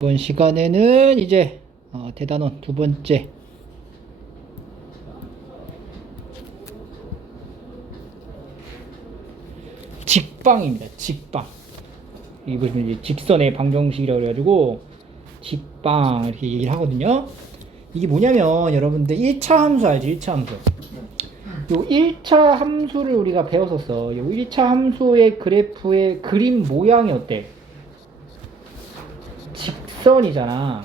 이번 시간에는 이제 대단원 두 번째 직방입니다. 직방. 이 보시면 이제 직선의 방정식이라고 그래가지고 직방 이렇게 얘기를 하거든요. 이게 뭐냐면 여러분들 1차 함수 알지? 1차 함수. 요 1차 함수를 우리가 배웠었어. 요 1차 함수의 그래프의 그림 모양이 어때? 직선이잖아.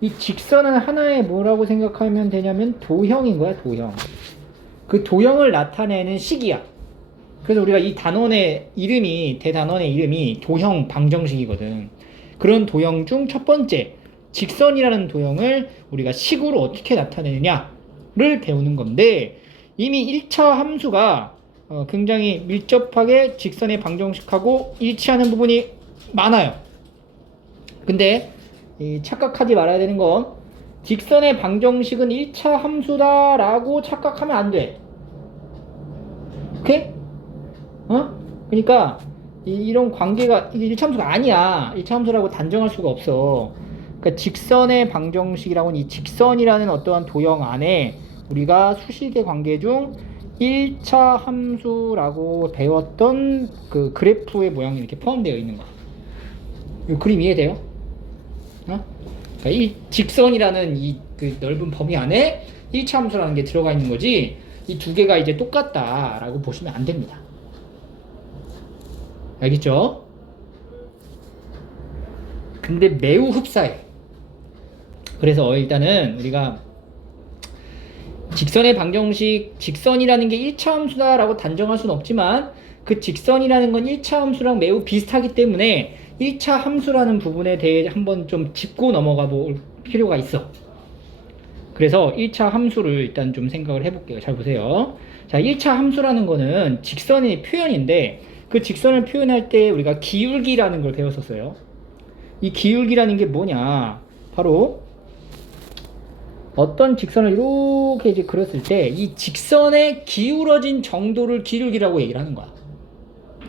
이 직선은 하나의 뭐라고 생각하면 되냐면 도형인 거야, 도형. 그 도형을 나타내는 식이야. 그래서 우리가 이 단원의 이름이, 대단원의 이름이 도형 방정식이거든. 그런 도형 중 첫 번째, 직선이라는 도형을 우리가 식으로 어떻게 나타내느냐를 배우는 건데, 이미 1차 함수가 굉장히 밀접하게 직선의 방정식하고 일치하는 부분이 많아요. 근데 착각하지 말아야 되는 건 직선의 방정식은 1차 함수다 라고 착각하면 안 돼. 오케이? 그러니까 이런 관계가 이게 1차 함수가 아니야. 1차 함수라고 단정할 수가 없어. 그러니까 직선의 방정식이라고는 이 직선이라는 어떠한 도형 안에 우리가 수식의 관계 중 1차 함수라고 배웠던 그 그래프의 모양이 이렇게 포함되어 있는 거야. 이 그림 이해돼요? 그러니까 이 직선이라는 이 그 넓은 범위 안에 1차 함수라는 게 들어가 있는 거지, 이 두 개가 이제 똑같다라고 보시면 안 됩니다. 알겠죠? 근데 매우 흡사해. 그래서 일단은 우리가 직선의 방정식, 직선이라는 게 1차 함수다라고 단정할 수는 없지만 그 직선이라는 건 1차 함수랑 매우 비슷하기 때문에 1차 함수라는 부분에 대해 한번 좀 짚고 넘어가 볼 필요가 있어. 그래서 1차 함수를 일단 좀 생각을 해볼게요. 잘 보세요. 자, 1차 함수라는 거는 직선의 표현인데 그 직선을 표현할 때 우리가 기울기라는 걸 배웠었어요. 이 기울기라는 게 뭐냐? 바로 어떤 직선을 이렇게 이제 그렸을 때 이 직선의 기울어진 정도를 기울기라고 얘기를 하는 거야.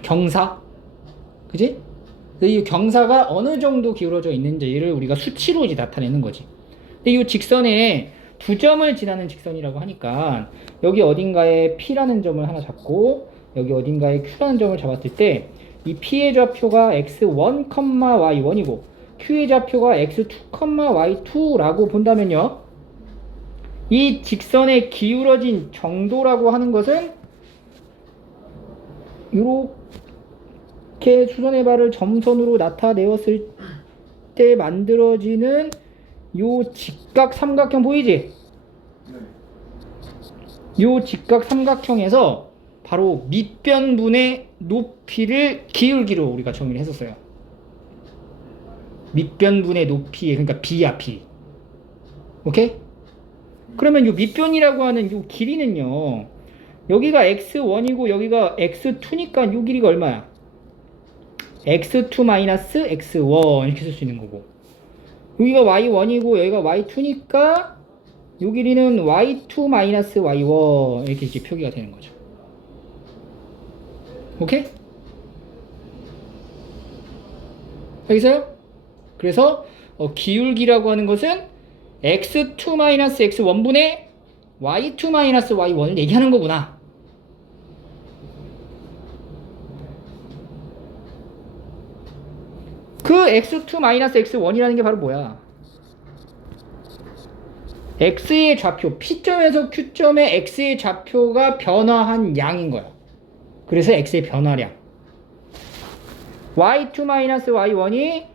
경사. 그지? 이 경사가 어느 정도 기울어져 있는지를 우리가 수치로 이제 나타내는 거지. 근데 이 직선에 두 점을 지나는 직선이라고 하니까 여기 어딘가에 P라는 점을 하나 잡고 여기 어딘가에 Q라는 점을 잡았을 때 이 P의 좌표가 x1, y1이고 Q의 좌표가 x2, y2라고 본다면요, 이 직선의 기울어진 정도라고 하는 것은 이렇게 수선의 발을 점선으로 나타내었을 때 만들어지는 요 직각 삼각형 보이지? 요 직각 삼각형에서 바로 밑변분의 높이를 기울기로 우리가 정의를 했었어요. 밑변분의 높이, 그러니까 B야, B. 오케이? 그러면 요 밑변이라고 하는 요 길이는요, 여기가 x1이고 여기가 x2니까 요 길이가 얼마야? x2-x1 이렇게 쓸 수 있는 거고, 여기가 y1이고 여기가 y2니까 요 길이는 y2-y1 이렇게 이제 표기가 되는 거죠. 오케이? 알겠어요? 그래서 기울기라고 하는 것은 x2-x1분의 y2-y1을 얘기하는 거구나. 그 x2-x1이라는 게 바로 뭐야? x의 좌표, P점에서 Q점의 x의 좌표가 변화한 양인 거야. 그래서 x의 변화량. y2-y1이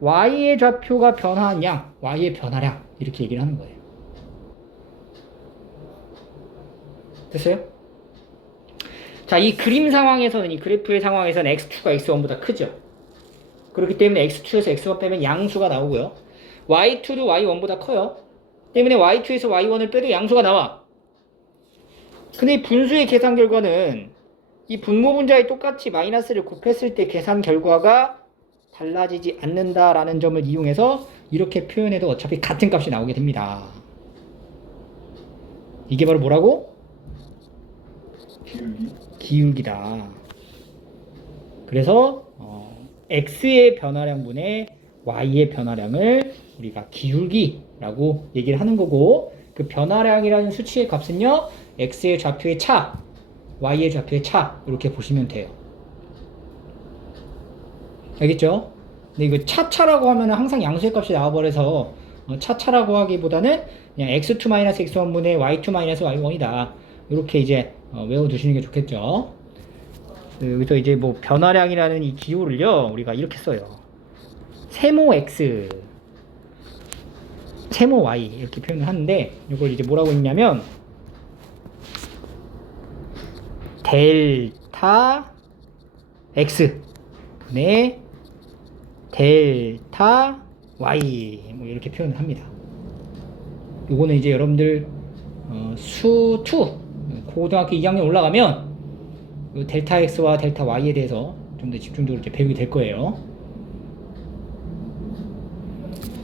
y의 좌표가 변화한 양, y의 변화량, 이렇게 얘기를 하는 거예요. 됐어요? 자, 이 그림 상황에서는, 이 그래프의 상황에서는 x2가 x1보다 크죠. 그렇기 때문에 x2에서 x1 빼면 양수가 나오고요. y2도 y1보다 커요. 때문에 y2에서 y1을 빼도 양수가 나와. 근데 이 분수의 계산 결과는 이 분모 분자에 똑같이 마이너스를 곱했을 때 계산 결과가 달라지지 않는다라는 점을 이용해서 이렇게 표현해도 어차피 같은 값이 나오게 됩니다. 이게 바로 뭐라고? 기울기다. 그래서 x의 변화량분의 y의 변화량을 우리가 기울기라고 얘기를 하는 거고, 그 변화량이라는 수치의 값은요, x의 좌표의 차, y의 좌표의 차, 이렇게 보시면 돼요. 알겠죠? 근데 이거 차차라고 하면 항상 양수의 값이 나와버려서 차차라고 하기보다는 그냥 x2-x1분의 y2-y1이다. 이렇게 이제 외워두시는 게 좋겠죠. 여기서 이제 뭐 변화량이라는 이 기호를요, 우리가 이렇게 써요. 세모 x, 세모 y 이렇게 표현을 하는데, 이걸 이제 뭐라고 했냐면 델타 x 분의 델타 y 뭐 이렇게 표현을 합니다. 요거는 이제 여러분들 수2 고등학교 2학년 올라가면 요 델타 x와 델타 y에 대해서 좀 더 집중적으로 이제 배우게 될 거예요.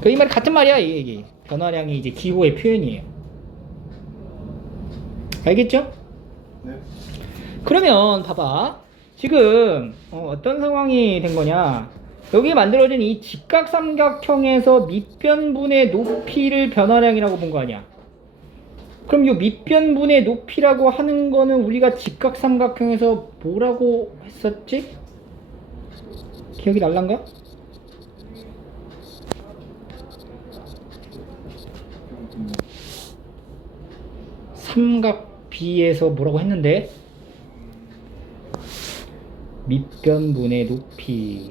이 말이 같은 말이야. 이게 변화량이 이제 기호의 표현이에요. 알겠죠? 네. 그러면 봐봐. 지금 어떤 상황이 된 거냐? 여기 만들어진 이 직각삼각형에서 밑변분의 높이를 변화량이라고 본 거 아니야? 그럼 이 밑변분의 높이라고 하는 거는 우리가 직각삼각형에서 뭐라고 했었지? 기억이 날란가? 삼각 B에서 뭐라고 했는데? 밑변분의 높이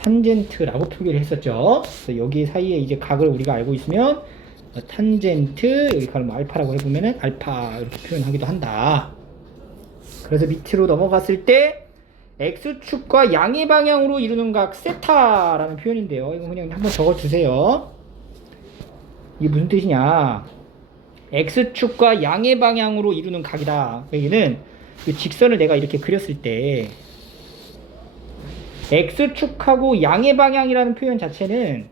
탄젠트라고 표기를 했었죠. 그래서 여기 사이에 이제 각을 우리가 알고 있으면 탄젠트, 여기 가면 알파라고 해보면은 알파 이렇게 표현하기도 한다. 그래서 밑으로 넘어갔을 때 x축과 양의 방향으로 이루는 각 세타라는 표현인데요. 이거 그냥 한번 적어주세요. 이게 무슨 뜻이냐? x축과 양의 방향으로 이루는 각이다. 여기는 이 직선을 내가 이렇게 그렸을 때 x축하고 양의 방향이라는 표현 자체는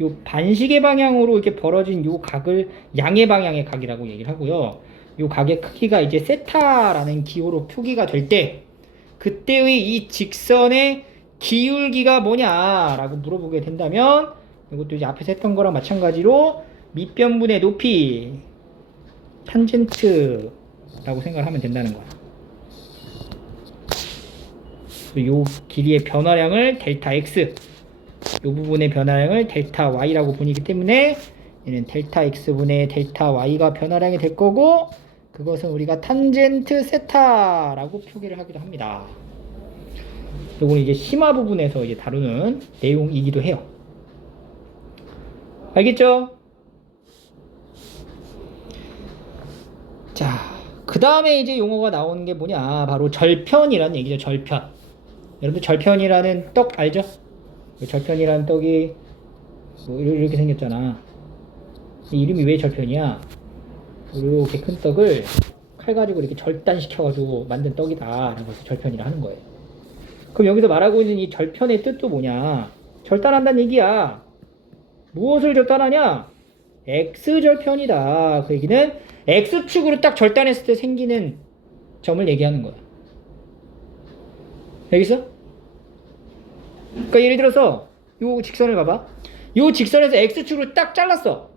요 반시계 방향으로 이렇게 벌어진 요 각을 양의 방향의 각이라고 얘기를 하고요. 요 각의 크기가 이제 세타라는 기호로 표기가 될 때 그때의 이 직선의 기울기가 뭐냐라고 물어보게 된다면 이것도 이제 앞에서 했던 거랑 마찬가지로 밑변분의 높이 탄젠트라고 생각을 하면 된다는 거야. 요 길이의 변화량을 델타 x, 요 부분의 변화량을 델타 y라고 보이기 때문에 얘는 델타 x분의 델타 y가 변화량이 될 거고, 그것은 우리가 탄젠트 세타라고 표기를 하기도 합니다. 요거는 이제 심화 부분에서 이제 다루는 내용이기도 해요. 알겠죠? 자, 그 다음에 이제 용어가 나오는 게 뭐냐? 바로 절편이라는 얘기죠. 절편. 여러분들 절편이라는 떡 알죠? 절편이라는 떡이 뭐 이렇게 생겼잖아. 이름이 왜 절편이야? 이렇게 큰 떡을 칼 가지고 이렇게 절단시켜가지고 만든 떡이다 라고 해서 절편이라 하는 거예요. 그럼 여기서 말하고 있는 이 절편의 뜻도 뭐냐? 절단한다는 얘기야. 무엇을 절단하냐? x절편이다. 그 얘기는 x축으로 딱 절단했을 때 생기는 점을 얘기하는 거야. 알겠어? 그러니까 예를 들어서 요 직선을 봐봐. 요 직선에서 x축으로 딱 잘랐어.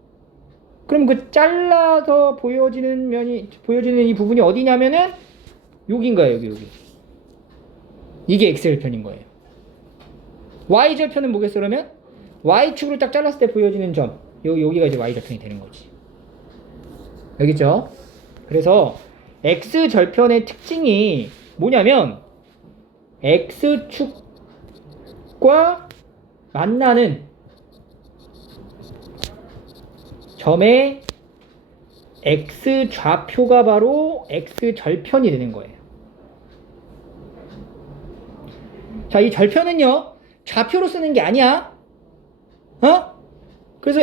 그럼 그 잘라서 보여지는 이 부분이 어디냐면은 여긴 거야. 여기. 이게 x절편인 거예요. y절편은 뭐겠어? 그러면 y축으로 딱 잘랐을 때 보여지는 점, 여기가 이제 y절편이 되는 거지. 알겠죠? 그래서 x절편의 특징이 뭐냐면 x축과 만나는 점의 x좌표가 바로 x절편이 되는 거예요. 자, 이 절편은요, 좌표로 쓰는 게 아니야. 그래서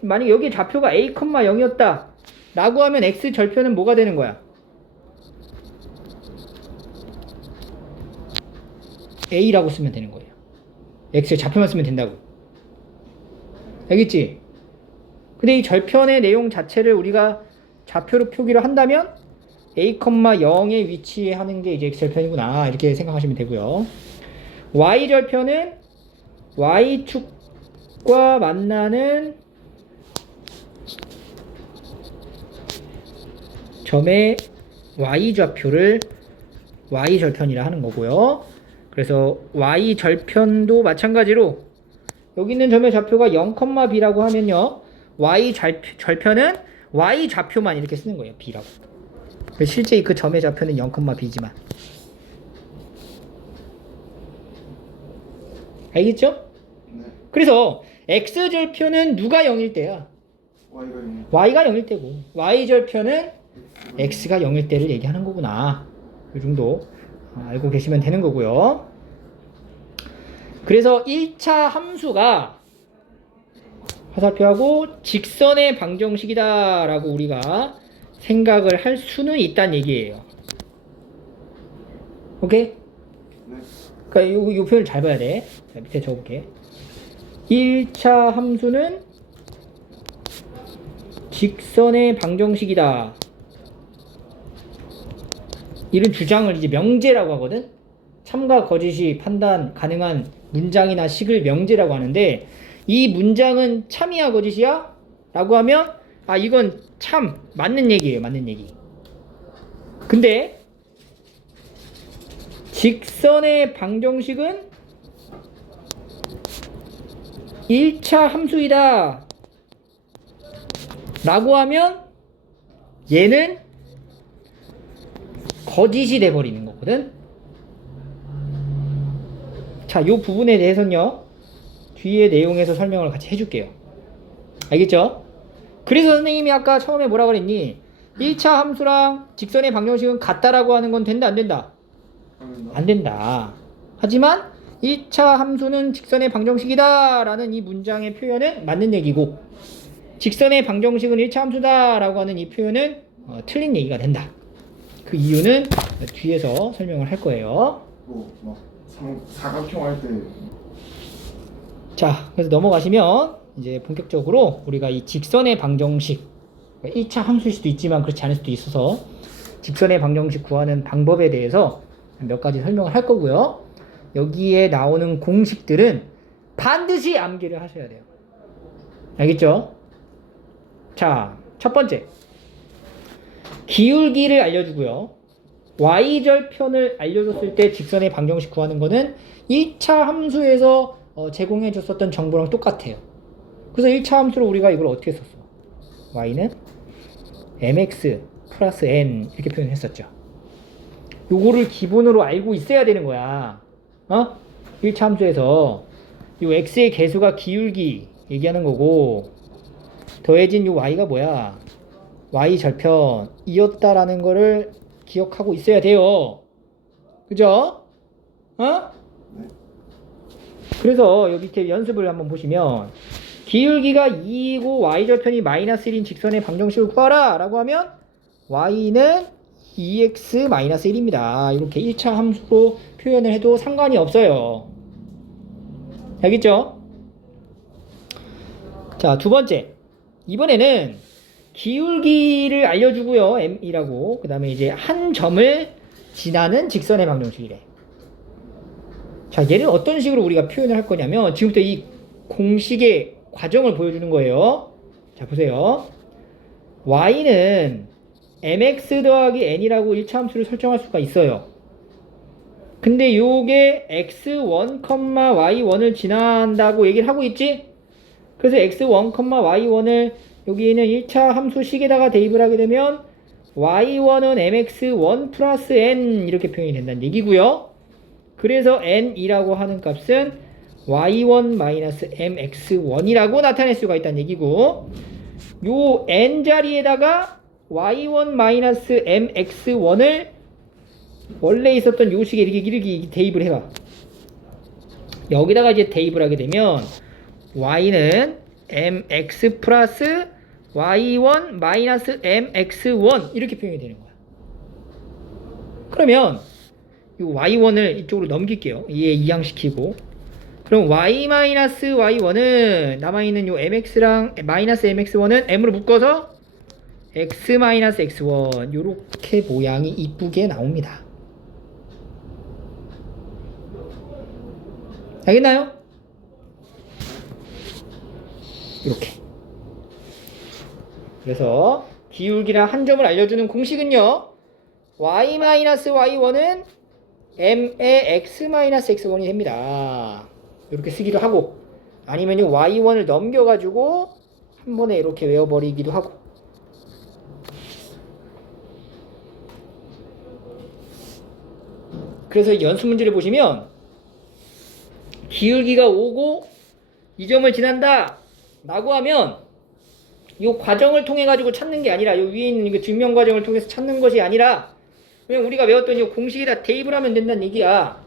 만약 여기 좌표가 a, 0이었다 라고 하면 x절편은 뭐가 되는 거야? a라고 쓰면 되는 거예요. x의 좌표만 쓰면 된다고. 알겠지? 근데 이 절편의 내용 자체를 우리가 좌표로 표기를 한다면 a, 0에 위치하는 게 이제 x절편이구나 이렇게 생각하시면 되고요. y절편은 y축과 만나는 점의 y좌표를 y절편이라 하는 거고요. 그래서 y절편도 마찬가지로 여기 있는 점의 좌표가 0,b라고 하면요, y절편은 y좌표만 이렇게 쓰는 거예요. b라고. 실제 그 점의 좌표는 0,b지만. 알겠죠? 네. 그래서 x절편은 누가 0일 때야? y가 0일 때고, y절편은 x가 0일 때를 얘기하는 거구나. 이 정도 알고 계시면 되는 거고요. 그래서 1차 함수가 화살표하고 직선의 방정식이다 라고 우리가 생각을 할 수는 있다는 얘기예요. 오케이? 네. 그러니까 요 표현을 잘 봐야 돼. 자, 밑에 적어볼게. 1차 함수는 직선의 방정식이다. 이런 주장을 이제 명제라고 하거든. 참과 거짓이 판단 가능한 문장이나 식을 명제라고 하는데, 이 문장은 참이야 거짓이야? 라고 하면 이건 참 맞는 얘기예요. 맞는 얘기. 근데 직선의 방정식은 1차 함수이다 라고 하면 얘는 거짓이 돼버리는 거거든. 자, 이 부분에 대해서는요, 뒤에 내용에서 설명을 같이 해줄게요. 알겠죠? 그래서 선생님이 아까 처음에 뭐라 그랬니? 1차 함수랑 직선의 방정식은 같다라고 하는 건 된다, 안 된다? 안 된다. 하지만 1차 함수는 직선의 방정식이다 라는 이 문장의 표현은 맞는 얘기고, 직선의 방정식은 1차 함수다 라고 하는 이 표현은 틀린 얘기가 된다. 그 이유는 뒤에서 설명을 할 거예요. 막 사각형 할 때. 자, 그래서 넘어가시면 이제 본격적으로 우리가 이 직선의 방정식, 1차 함수일 수도 있지만 그렇지 않을 수도 있어서 직선의 방정식 구하는 방법에 대해서 몇 가지 설명을 할 거고요. 여기에 나오는 공식들은 반드시 암기를 하셔야 돼요. 알겠죠? 자, 첫 번째, 기울기를 알려주고요. y절편을 알려줬을 때 직선의 방정식 구하는 거는 1차 함수에서 제공해줬었던 정보랑 똑같아요. 그래서 1차 함수로 우리가 이걸 어떻게 썼어? y는 mx 플러스 n 이렇게 표현했었죠. 요거를 기본으로 알고 있어야 되는 거야. 1차 함수에서 요 x의 개수가 기울기 얘기하는 거고, 더해진 요 y가 뭐야? y절편이었다라는 거를 기억하고 있어야 돼요. 그죠? 그래서 여기 이렇게 연습을 한번 보시면, 기울기가 2이고 y절편이 마이너스 1인 직선의 방정식을 구하라 라고 하면 y는 2x 마이너스 1입니다. 이렇게 1차 함수로 표현을 해도 상관이 없어요. 알겠죠? 자, 두 번째, 이번에는 기울기를 알려주고요, m이라고. 그 다음에 이제 한 점을 지나는 직선의 방정식이래. 자, 얘를 어떤 식으로 우리가 표현을 할 거냐면, 지금부터 이 공식의 과정을 보여주는 거예요. 자, 보세요. y는 mx 더하기 n이라고 1차 함수를 설정할 수가 있어요. 근데 요게 x1, y1을 지난다고 얘기를 하고 있지? 그래서 x1, y1을 여기에는 1차 함수식에다가 대입을 하게 되면 y1은 mx1 플러스 n 이렇게 표현이 된다는 얘기고요. 그래서 n이라고 하는 값은 y1 마이너스 mx1이라고 나타낼 수가 있다는 얘기고, 요 n 자리에다가 y1 마이너스 mx1을 원래 있었던 요 식에 이렇게 대입을 해봐. 여기다가 이제 대입을 하게 되면 y는 mx 플러스 y1 마이너스 mx1 이렇게 표현이 되는 거야. 그러면 이 y1을 이쪽으로 넘길게요. 얘 이항시키고, 그럼 y 마이너스 y1은 남아있는 요 mx랑 마이너스 mx1은 m으로 묶어서 x 마이너스 x1 요렇게 모양이 이쁘게 나옵니다. 알겠나요? 이렇게. 그래서 기울기랑 한 점을 알려주는 공식은요, y-y1은 m의 x-x1이 됩니다. 이렇게 쓰기도 하고, 아니면요 y1을 넘겨가지고 한 번에 이렇게 외워버리기도 하고. 그래서 이 연습 문제를 보시면 기울기가 5고 이 점을 지난다 라고 하면 이 과정을 통해 가지고 찾는 게 아니라, 이 위에 있는 이 증명 과정을 통해서 찾는 것이 아니라, 그냥 우리가 외웠던 이 공식에다 대입을 하면 된다는 얘기야.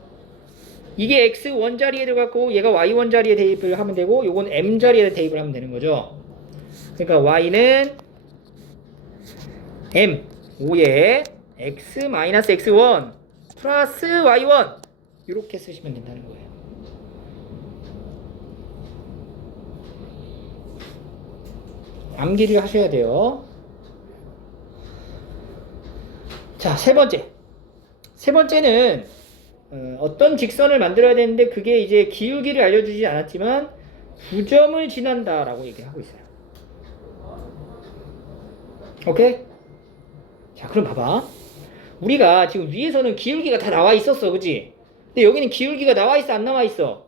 이게 x1 자리에 들어갔고 얘가 y1 자리에 대입을 하면 되고, 요건 m 자리에 대입을 하면 되는 거죠. 그러니까 y는 m 5에 x-x1 플러스 y1 이렇게 쓰시면 된다는 거예요. 암기를 하셔야 돼요. 자, 세 번째는 어떤 직선을 만들어야 되는데, 그게 이제 기울기를 알려주지 않았지만 두 점을 지난다 라고 얘기하고 있어요. 오케이? 자, 그럼 봐봐. 우리가 지금 위에서는 기울기가 다 나와 있었어, 그치? 근데 여기는 기울기가 나와 있어, 안 나와 있어?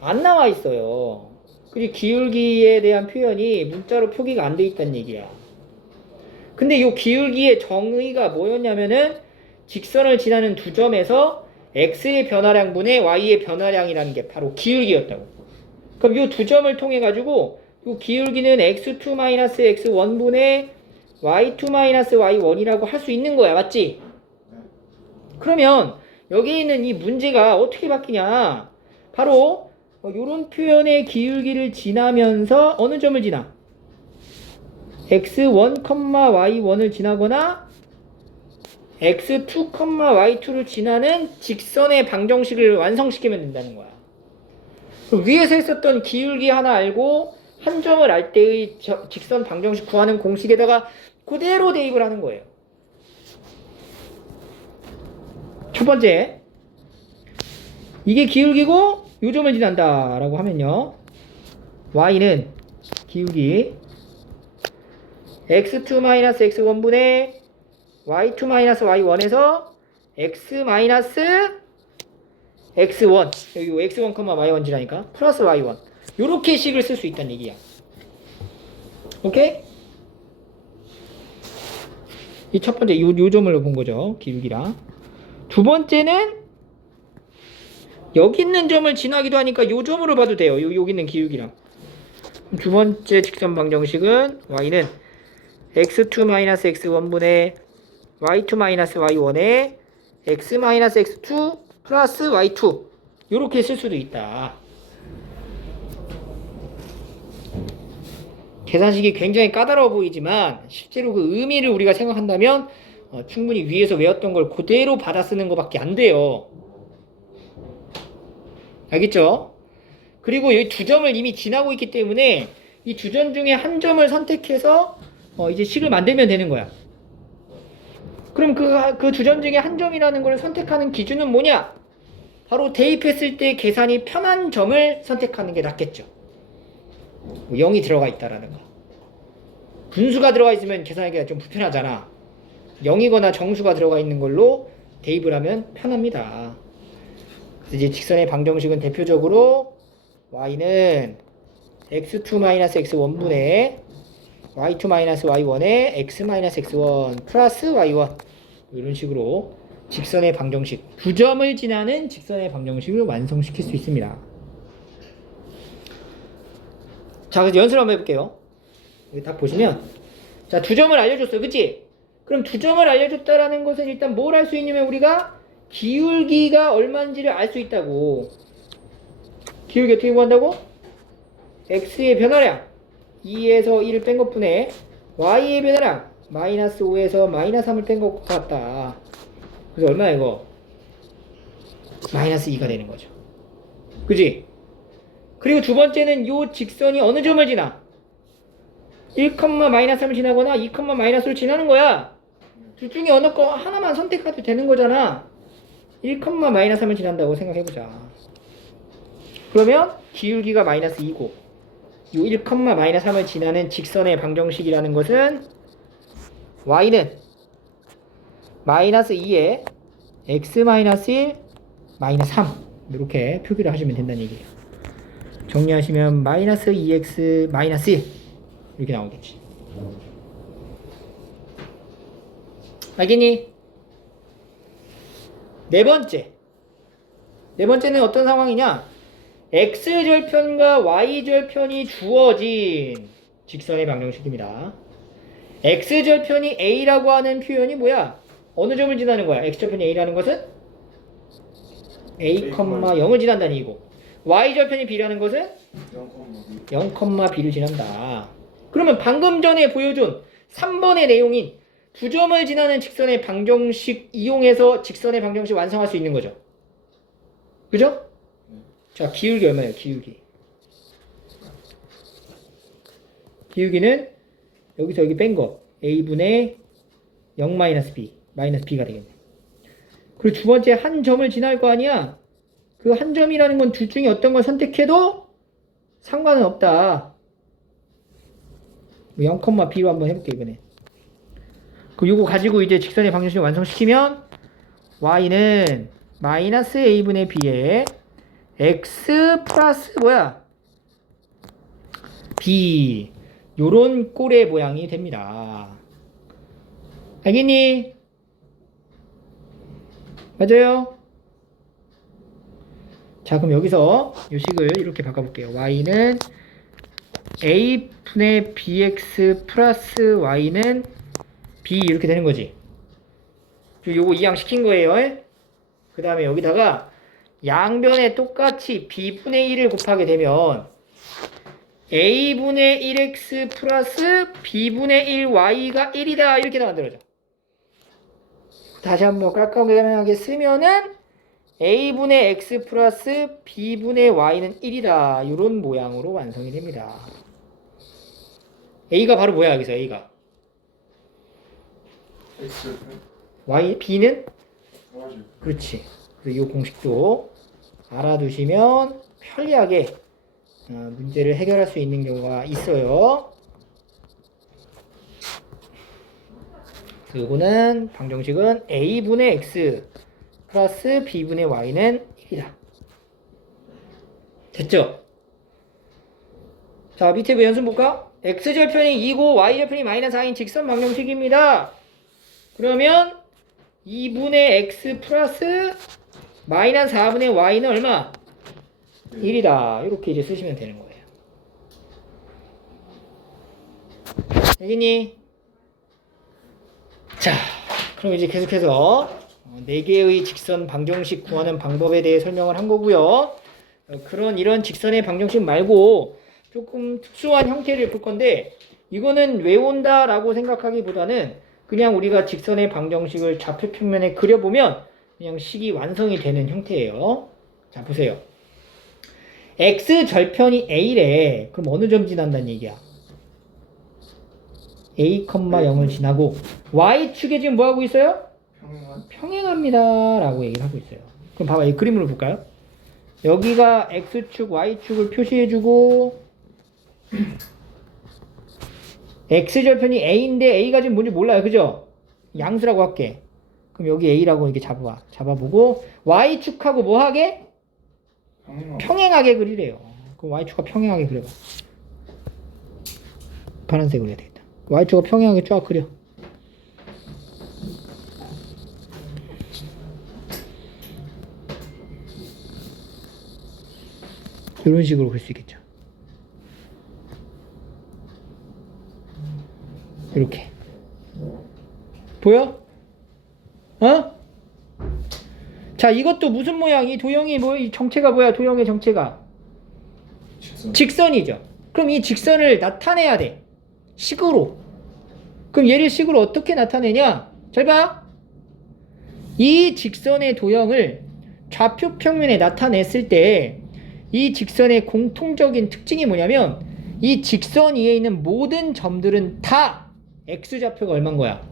안 나와 있어요. 그리고 기울기에 대한 표현이 문자로 표기가 안 돼 있다는 얘기야. 근데 이 기울기의 정의가 뭐였냐면은, 직선을 지나는 두 점에서 x의 변화량분의 y의 변화량이라는 게 바로 기울기였다고. 그럼 이 두 점을 통해 가지고 이 기울기는 x2-x1분의 y2-y1이라고 할 수 있는 거야, 맞지? 그러면 여기 있는 이 문제가 어떻게 바뀌냐? 바로 이런 표현의 기울기를 지나면서 어느 점을 지나? x1, y1을 지나거나 x2, y2를 지나는 직선의 방정식을 완성시키면 된다는 거야. 위에서 했었던 기울기 하나 알고 한 점을 알 때의 직선 방정식 구하는 공식에다가 그대로 대입을 하는 거예요. 첫 번째, 이게 기울기고 요 점을 지난다 라고 하면요, y는 기울기 x2-x1분의 y2-y1에서 x-x1, 여기 x1, y1 지나니까 플러스 y1, 요렇게 식을 쓸 수 있다는 얘기야. 오케이? 이 첫 번째 요 점을 본 거죠, 기울기랑. 두 번째는 여기 있는 점을 지나기도 하니까 요 점으로 봐도 돼요. 여기 있는 기울기랑. 두 번째 직선 방정식은 y는 x2-x1분의 y2-y1에 x-x2 플러스 y2 요렇게 쓸 수도 있다. 계산식이 굉장히 까다로워 보이지만 실제로 그 의미를 우리가 생각한다면 충분히 위에서 외웠던 걸 그대로 받아 쓰는 것밖에 안 돼요. 알겠죠? 그리고 이 두 점을 이미 지나고 있기 때문에 이 두 점 중에 한 점을 선택해서 이제 식을 만들면 되는 거야. 그럼 그 두 점 중에 한 점이라는 걸 선택하는 기준은 뭐냐? 바로 대입했을 때 계산이 편한 점을 선택하는 게 낫겠죠. 0이 들어가 있다라는 거. 분수가 들어가 있으면 계산하기가 좀 불편하잖아. 0이거나 정수가 들어가 있는 걸로 대입을 하면 편합니다. 그래서 이제 직선의 방정식은 대표적으로 y는 x2-x1분의 y2-y1에 x-x1 플러스 y1 이런 식으로 직선의 방정식, 두 점을 지나는 직선의 방정식을 완성시킬 수 있습니다. 자, 그래서 연습을 한번 해볼게요. 여기 딱 보시면, 자, 두 점을 알려줬어, 그치? 그럼 두 점을 알려줬다라는 것은 일단 뭘 알 수 있냐면, 우리가 기울기가 얼마인지를 알 수 있다고. 기울기 어떻게 구한다고? x의 변화량 2에서 1을 뺀 것분에 y의 변화량 마이너스 5에서 마이너스 3을 뺀 것 같다. 그래서 얼마야 이거? 마이너스 2가 되는 거죠. 그지? 그리고 두 번째는 요 직선이 어느 점을 지나? 1, 마이너스 3을 지나거나 2, 마이너스 1을 지나는 거야. 둘 중에 어느 거 하나만 선택해도 되는 거잖아. 1, 마이너스 3을 지난다고 생각해보자. 그러면 기울기가 마이너스 2고 1, 마이너스 3을 지나는 직선의 방정식이라는 것은 y는 마이너스 2에 x 마이너스 1 마이너스 3 이렇게 표기를 하시면 된다는 얘기예요. 정리하시면 마이너스 2x 마이너스 1 이렇게 나오겠지. 알겠니? 네 번째는 어떤 상황이냐? x절편과 y절편이 주어진 직선의 방정식입니다. x절편이 a라고 하는 표현이 뭐야? 어느 점을 지나는 거야? x절편이 a라는 것은 a, 0을 지난다는 얘기고, y절편이 b라는 것은 0,b를 지난다. 그러면 방금 전에 보여준 3번의 내용인 두 점을 지나는 직선의 방정식 이용해서 직선의 방정식 완성할 수 있는 거죠. 그죠? 자, 기울기 얼마예요? 기울기는 여기서 여기 뺀 거 a분의 0 마이너스 b가 되겠네. 그리고 두 번째 한 점을 지날 거 아니야? 그 한 점이라는 건 둘 중에 어떤 걸 선택해도 상관은 없다. 0,b로 한번 해볼게 이번에. 그 요거 가지고 이제 직선의 방정식을 완성시키면 y는 마이너스 a분의 b에 x 플러스 뭐야? b 요런 꼴의 모양이 됩니다. 알겠니? 맞아요? 자, 그럼 여기서 요 식을 이렇게 바꿔볼게요. y는 a분의 bx 플러스 y는 b 이렇게 되는 거지. 요거 이항시킨 거예요. 그 다음에 여기다가 양변에 똑같이 b분의 1을 곱하게 되면 a분의 1x 플러스 b분의 1y가 1이다 이렇게 만들어져. 다시 한번 깔끔하게 쓰면은 a분의 x 플러스 b분의 y는 1이다 이런 모양으로 완성이 됩니다. a가 바로 뭐야 여기서 a가 y, b는? 그렇지. 그래서 이 공식도 알아두시면 편리하게 문제를 해결할 수 있는 경우가 있어요. 그래서 이거는 방정식은 a분의 x 플러스 b분의 y는 1이다. 됐죠? 자, 밑에 연습 볼까? x절편이 2고 y절편이 마이너스 4인 직선 방정식입니다. 그러면 2분의 x 플러스 마이너스 4분의 y는 얼마? 1이다. 이렇게 이제 쓰시면 되는 거예요. 알겠니? 자, 그럼 이제 계속해서 4개의 직선 방정식 구하는 방법에 대해 설명을 한 거고요. 이런 직선의 방정식 말고 조금 특수한 형태를 볼 건데 이거는 외운다 라고 생각하기보다는 그냥 우리가 직선의 방정식을 좌표 평면에 그려보면 그냥 식이 완성이 되는 형태예요. 자, 보세요. x절편이 a래. 그럼 어느 점 지난다는 얘기야? a, 0을 지나고 y축에 지금 뭐하고 있어요? 평행합니다 라고 얘기를 하고 있어요. 그럼 봐봐, 이 그림으로 볼까요? 여기가 x축, y축을 표시해주고 x절편이 a인데 a가 지금 뭔지 몰라요. 그죠? 양수라고 할게. 그럼 여기 a라고 이렇게 잡아보고 y축하고 뭐하게? 평행하게 그리래요. 그럼 y축과 평행하게 그려봐. 파란색으로 해야 되겠다. y축과 평행하게 쫙 그려. 이런 식으로 그릴 수 있겠죠. 이렇게. 보여? 어? 자, 이것도 무슨 모양이? 도형이 뭐, 이 정체가 뭐야? 도형의 정체가? 직선이죠. 그럼 이 직선을 나타내야 돼. 식으로. 그럼 얘를 식으로 어떻게 나타내냐? 잘 봐. 이 직선의 도형을 좌표 평면에 나타냈을 때 이 직선의 공통적인 특징이 뭐냐면 이 직선 위에 있는 모든 점들은 다 x좌표가 얼마인 거야?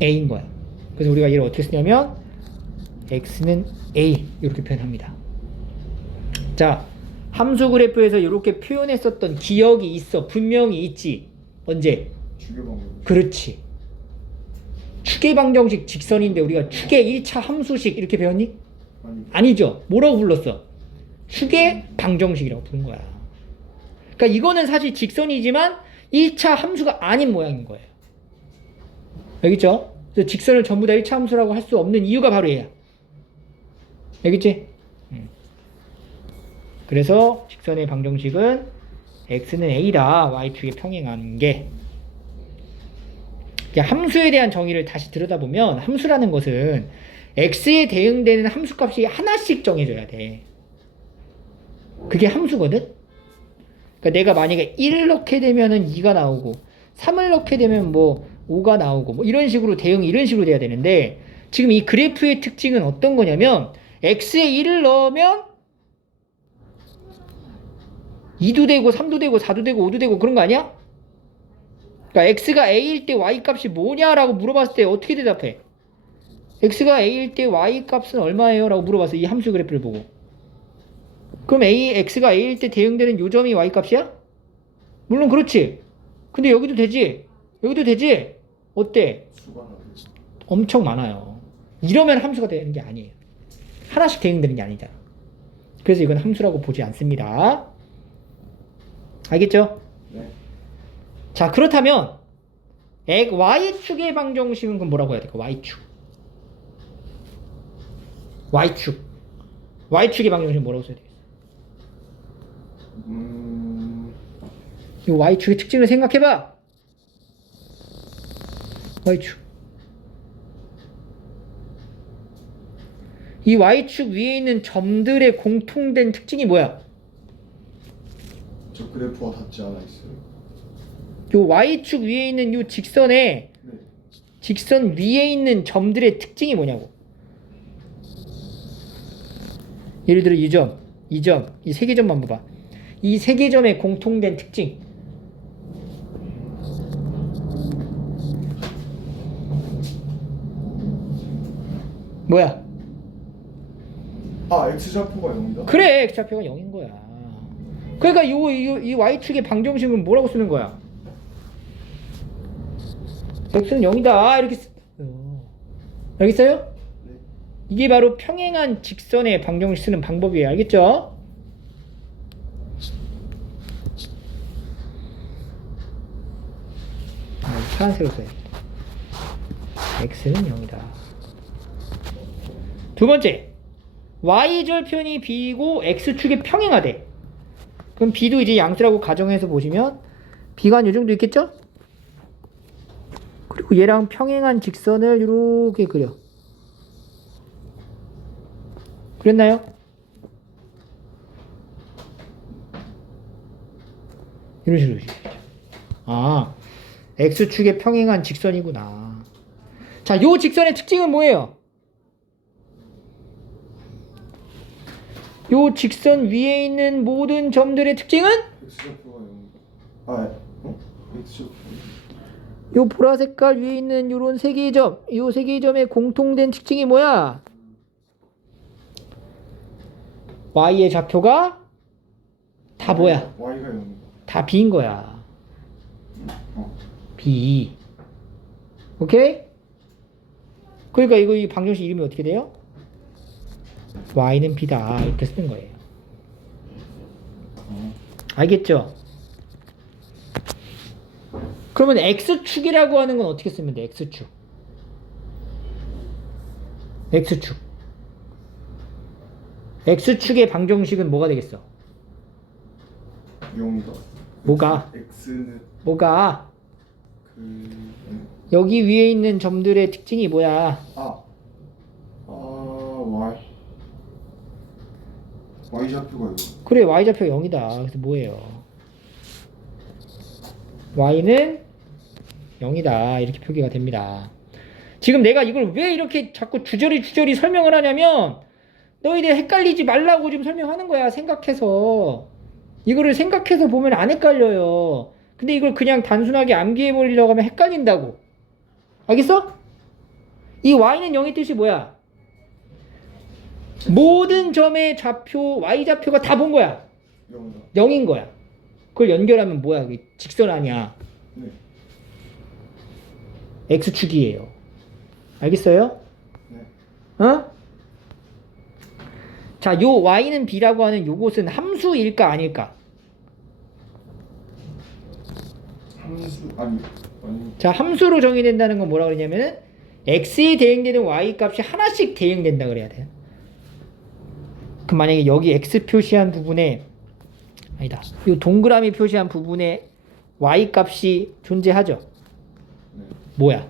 a인 거야. 그래서 우리가 얘를 어떻게 쓰냐면 x는 a 이렇게 표현합니다. 자, 함수 그래프에서 이렇게 표현했었던 기억이 있어. 분명히 있지. 언제? 주계방정. 그렇지. 추계방정식 직선인데 우리가 추계 1차 함수식 이렇게 배웠니? 아니. 아니죠. 뭐라고 불렀어? 추계방정식이라고 부른 거야. 그러니까 이거는 사실 직선이지만 1차 함수가 아닌 모양인 거예요. 알겠죠? 그래서 직선을 전부 다 1차 함수라고 할 수 없는 이유가 바로 얘야. 알겠지? 그래서 직선의 방정식은 x는 a다. y축에 평행하는 게. 함수에 대한 정의를 다시 들여다보면 함수라는 것은 x에 대응되는 함수값이 하나씩 정해져야 돼. 그게 함수거든? 그러니까 내가 만약에 1을 넣게 되면은 2가 나오고 3을 넣게 되면 뭐 5가 나오고 뭐 이런 식으로 대응이 이런 식으로 돼야 되는데 지금 이 그래프의 특징은 어떤 거냐면 x에 1을 넣으면 2도 되고 3도 되고 4도 되고 5도 되고 그런 거 아니야? 그러니까 x가 a일 때 y 값이 뭐냐라고 물어봤을 때 어떻게 대답해? x가 a일 때 y 값은 얼마예요? 라고 물어봤어. 이 함수 그래프를 보고. 그럼 x가 a일 때 대응되는 요점이 y 값이야? 물론 그렇지. 근데 여기도 되지? 여기도 되지? 어때? 수가 나겠지. 엄청 많아요. 이러면 함수가 되는 게 아니에요. 하나씩 대응되는 게 아니잖아. 그래서 이건 함수라고 보지 않습니다. 알겠죠? 네. 자, 그렇다면 y축의 방정식은 그럼 뭐라고 해야 될까? y축의 방정식은 뭐라고 써야 되겠어? 이 y축의 특징을 생각해봐. y축. 이 y축 위에 있는 점들의 공통된 특징이 뭐야? 저 그래프와 닿지 않아 있어요. 요 y축 위에 있는 요 직선에 네. 직선 위에 있는 점들의 특징이 뭐냐고. 예를 들어 이 점, 이 점, 이 세 개 점만 봐봐. 이 세 개 점의 공통된 특징. 뭐야? 아, x좌표가 0이다. 그래, x좌표가 0인 거야. 그러니까 이 y축의 방정식은 뭐라고 쓰는 거야? x는 0이다. 이렇게 알겠어요? 네. 이게 바로 평행한 직선의 방정식 쓰는 방법이에요. 알겠죠? 파란색으로 써야겠다. x는 0이다. 두 번째, y절편이 b이고 x축에 평행하대. 그럼 b도 이제 양수라고 가정해서 보시면 b가 한 요 정도 있겠죠? 그리고 얘랑 평행한 직선을 이렇게 그려. 그랬나요? 이런 식으로 그리죠. 아, x축에 평행한 직선이구나. 자, 요 직선의 특징은 뭐예요? 요 직선 위에 있는 모든 점들의 특징은? x좌표가 0이다. 아, x좌표. 요 보라색깔 위에 있는 요런 세 개의 점, 요 세 개의 점의 공통된 특징이 뭐야? y의 좌표가 다 뭐야? y가 0이다. 다 b인 거야. b. 오케이? 그러니까 이 방정식 이름이 어떻게 돼요? y는 b다. 이렇게 쓰는 거예요. 알겠죠? 그러면 x축이라고 하는 건 어떻게 쓰면 돼? x축의 방정식은 뭐가 되겠어? 0이다. 뭐가? x는 뭐가? 그 여기 위에 있는 점들의 특징이 뭐야? y좌표가 0. 그래, y좌표가 0이다. 그래서 뭐예요? y는 0이다. 이렇게 표기가 됩니다. 지금 내가 이걸 왜 이렇게 자꾸 주저리 설명을 하냐면 너희들 헷갈리지 말라고 지금 설명하는 거야. 생각해서. 이거를 생각해서 보면 안 헷갈려요. 근데 이걸 그냥 단순하게 암기해버리려고 하면 헷갈린다고. 알겠어? 이 y는 0의 뜻이 뭐야? 모든 점의 좌표, y좌표가 다 본 거야. 0이다. 0인 거야. 그걸 연결하면 뭐야? 그게 직선 아니야. 네. x축이에요. 알겠어요? 네. 어? 자, 요 y는 b라고 하는 요것은 함수일까 아닐까? 함수 아니. 자, 함수로 정의된다는 건 뭐라 그러냐면은 x에 대응되는 y 값이 하나씩 대응된다 그래야 돼요. 그럼 만약에 여기 x 표시한 부분에 아니다. 이 동그라미 표시한 부분에 y 값이 존재하죠. 네. 뭐야?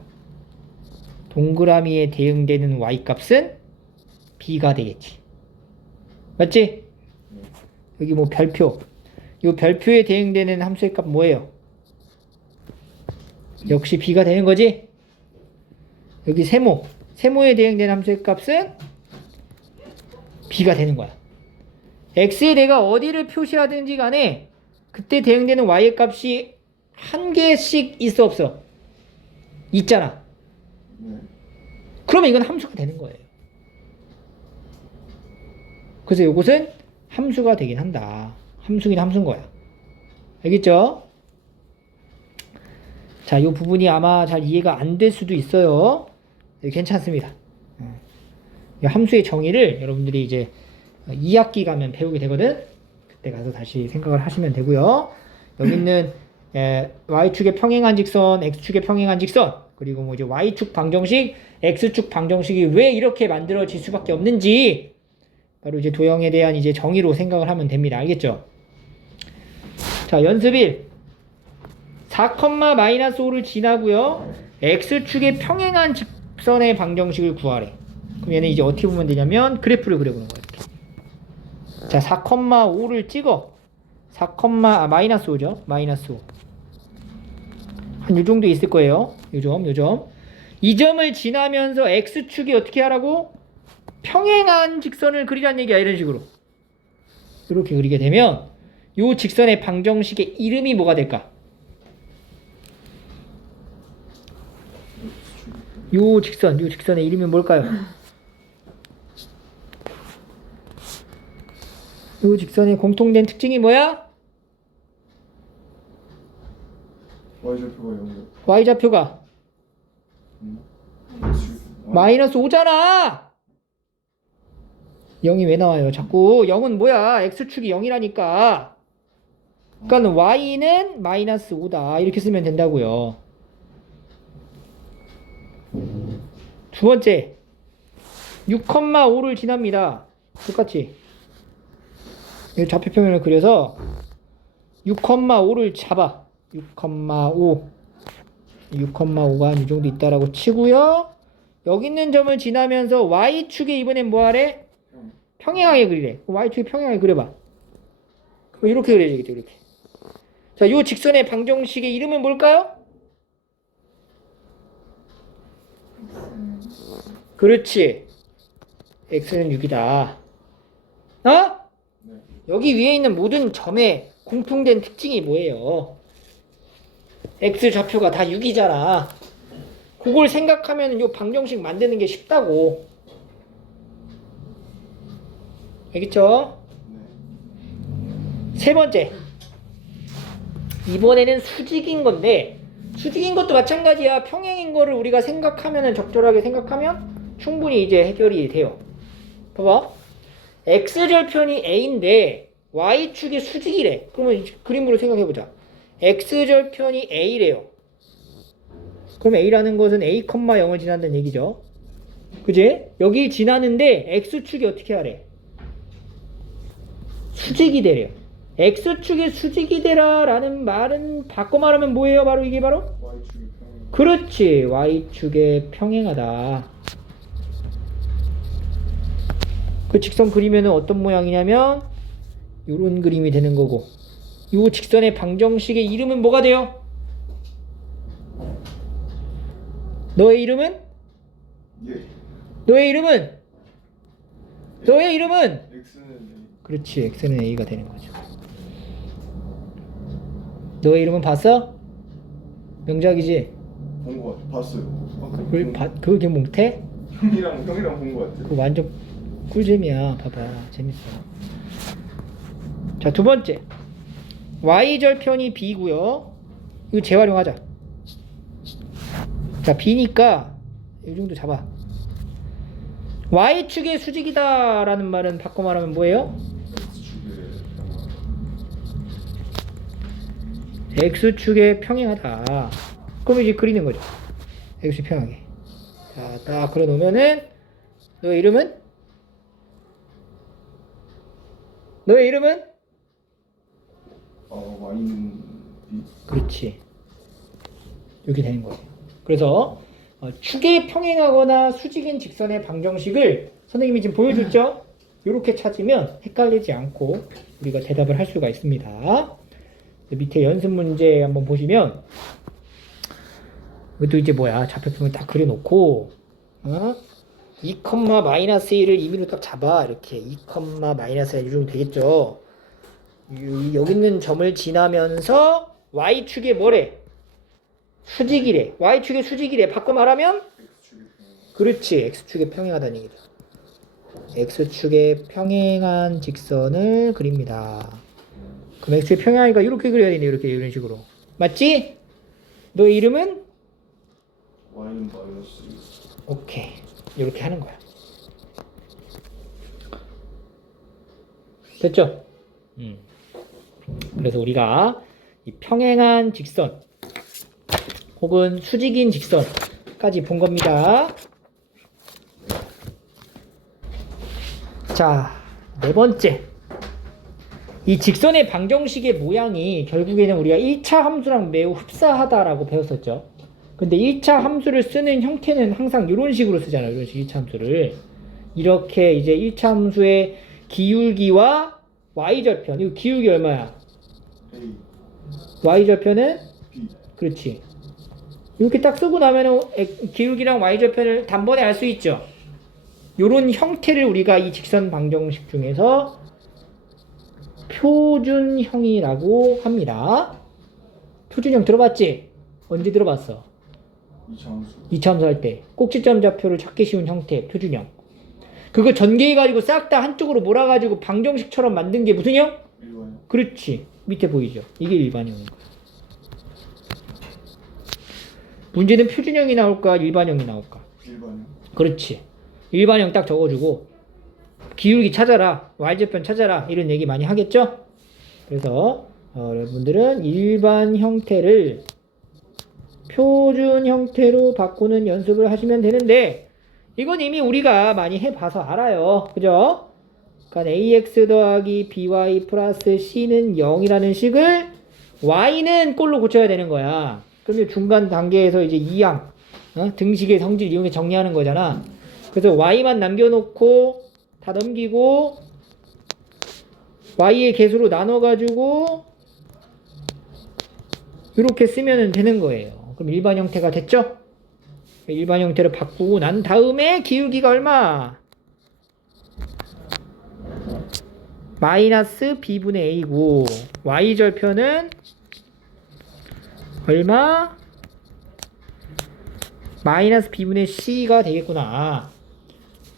동그라미에 대응되는 y 값은 b가 되겠지. 맞지? 네. 여기 뭐 별표. 이 별표에 대응되는 함수의 값 뭐예요? 역시 b가 되는 거지? 여기 세모. 세모에 대응되는 함수의 값은 b가 되는 거야. x에 내가 어디를 표시하든지 간에 그때 대응되는 y의 값이 한 개씩 있어 없어? 있잖아. 네. 그러면 이건 함수가 되는 거예요. 그래서 이것은 함수가 되긴 한다. 함수긴 함수인 거야. 알겠죠? 자, 이 부분이 아마 잘 이해가 안 될 수도 있어요. 네, 괜찮습니다. 이 함수의 정의를 여러분들이 이제 2학기 가면 배우게 되거든. 그때 가서 다시 생각을 하시면 되고요. 여기 있는 y축의 평행한 직선, x축의 평행한 직선, 그리고 뭐 이제 y축 방정식, x축 방정식이 왜 이렇게 만들어질 수밖에 없는지 바로 이제 도형에 대한 이제 정의로 생각을 하면 됩니다. 알겠죠? 자, 연습 1. 4,-5를 지나고요. x축의 평행한 직선의 방정식을 구하래. 그럼 얘는 이제 어떻게 보면 되냐면 그래프를 그려보는 거야. 이렇게. 자, 4,5를 찍어. 마이너스 5죠. 마이너스 5. 한 요 정도 있을 거예요. 요 점. 이 점을 지나면서 x축이 어떻게 하라고? 평행한 직선을 그리라는 얘기야. 이런 식으로. 이렇게 그리게 되면 요 직선의 방정식의 이름이 뭐가 될까? 요 직선의 이름이 뭘까요? 요 직선의 공통된 특징이 뭐야? y좌표가 0이다. y좌표가 마이너스 5잖아. 0이 왜 나와요? 자꾸 0은 뭐야? x축이 0이라니까. 그러니까 y는 마이너스 5다. 이렇게 쓰면 된다고요. 두 번째 6,5를 지납니다. 똑같이 이 좌표평면을 그려서 6,5를 잡아. 6,5가 이 정도 있다라고 치고요. 여기 있는 점을 지나면서 y축에 이번엔 뭐하래? 평행하게 그리래. y축에 평행하게 그려봐. 그럼 이렇게 그려야 되겠죠. 이렇게. 자, 이 직선의 방정식의 이름은 뭘까요? 그렇지. x는 6이다. 어? 네. 여기 위에 있는 모든 점의 공통된 특징이 뭐예요? x 좌표가 다 6이잖아. 그걸 생각하면 이 방정식 만드는 게 쉽다고. 알겠죠? 네. 세 번째. 이번에는 수직인 건데, 수직인 것도 마찬가지야. 평행인 거를 우리가 생각하면, 적절하게 생각하면 충분히 이제 해결이 돼요. 봐봐. x절편이 a인데 y축이 수직이래. 그러면 그림으로 생각해보자. x절편이 a래요. 그럼 a라는 것은 a, 0을 지난다는 얘기죠. 그지? 여기 지나는데 x축이 어떻게 하래? 수직이 되래요. x축이 수직이 되라 라는 말은 바꿔 말하면 뭐예요? 바로 이게 바로? y축이 평행. 그렇지. y축에 평행하다. 그 직선 그리면은 어떤 모양이냐면 요런 그림이 되는 거고, 요 직선의 방정식의 이름은 뭐가 돼요? 너의 이름은? 예. 너의 이름은? 너의 이름은? x는 A. 그렇지. x는 a가 되는 거죠. 너의 이름은 봤어? 명작이지? 본 거 같아. 봤어요. 아, 그걸 기억 못해? 형이랑 본 거 같아. 그거 완전 꿀잼이야. 봐봐. 재밌어. 자, 두 번째. y절편이 b고요. 이거 재활용하자. 자, b니까 이 정도 잡아. y축의 수직이다 라는 말은 바꿔 말하면 뭐예요? x축의 평행하다. 그럼 이제 그리는 거죠. x축 평행하게. 자, 딱 그려 놓으면은 너의 이름은? 너의 이름은? Y는 B. 그렇지. 이렇게 되는 거예요. 그래서 축에 평행하거나 수직인 직선의 방정식을 선생님이 지금 보여줬죠? 이렇게 찾으면 헷갈리지 않고 우리가 대답을 할 수가 있습니다. 밑에 연습 문제 한번 보시면 이것도 이제 뭐야, 좌표평을 딱 그려놓고 2, 마이너스 1을 임의로 딱 잡아. 이렇게 2, 마이너스 1 정도 되겠죠. 여기 있는 점을 지나면서 y축에 뭐래? 수직이래. y축의 수직이래. 바꿔 말하면? X축의 평행. 그렇지. x축에 평행하다는 얘기죠. x축에 평행한 직선을 그립니다. 그럼 x축에 평행하니까 이렇게 그려야 되네. 이렇게 이런 식으로. 맞지? 너의 이름은? Y는 마이너스 1. 오케이. 이렇게 하는 거야. 됐죠? 그래서 우리가 이 평행한 직선 혹은 수직인 직선까지 본 겁니다. 자, 네 번째. 이 직선의 방정식의 모양이 결국에는 우리가 1차 함수랑 매우 흡사하다라고 배웠었죠. 근데 1차 함수를 쓰는 형태는 항상 이런 식으로 쓰잖아요. 이런 식 1차 함수를. 이렇게 이제 1차 함수의 기울기와 y절편. 이거 기울기 얼마야? A. y절편은? B. 그렇지. 이렇게 딱 쓰고 나면은 기울기랑 y절편을 단번에 알 수 있죠. 요런 형태를 우리가 이 직선 방정식 중에서 표준형이라고 합니다. 표준형 들어봤지? 언제 들어봤어? 2차 함수. 2차 함수 할 때 꼭지점 좌표를 찾기 쉬운 형태 표준형. 그거 전개해가지고 싹 다 한쪽으로 몰아가지고 방정식처럼 만든 게 무슨 형? 일반형. 그렇지. 밑에 보이죠? 이게 일반형인 거야. 문제는 표준형이 나올까 일반형이 나올까? 일반형. 그렇지. 일반형 딱 적어주고 기울기 찾아라, y절편 찾아라 이런 얘기 많이 하겠죠? 그래서 여러분들은 일반 형태를 표준 형태로 바꾸는 연습을 하시면 되는데 이건 이미 우리가 많이 해봐서 알아요. 그죠? 그러니까 ax 더하기 by 플러스 c는 0이라는 식을 y는 꼴로 고쳐야 되는 거야. 그럼 중간 단계에서 이제 2항 등식의 성질 이용해 정리하는 거잖아. 그래서 y만 남겨놓고 다 넘기고 y의 개수로 나눠가지고 이렇게 쓰면 되는 거예요. 그럼 일반 형태가 됐죠? 일반 형태를 바꾸고 난 다음에 기울기가 얼마? 마이너스 b분의 a고 y절편은 얼마? 마이너스 b분의 c가 되겠구나.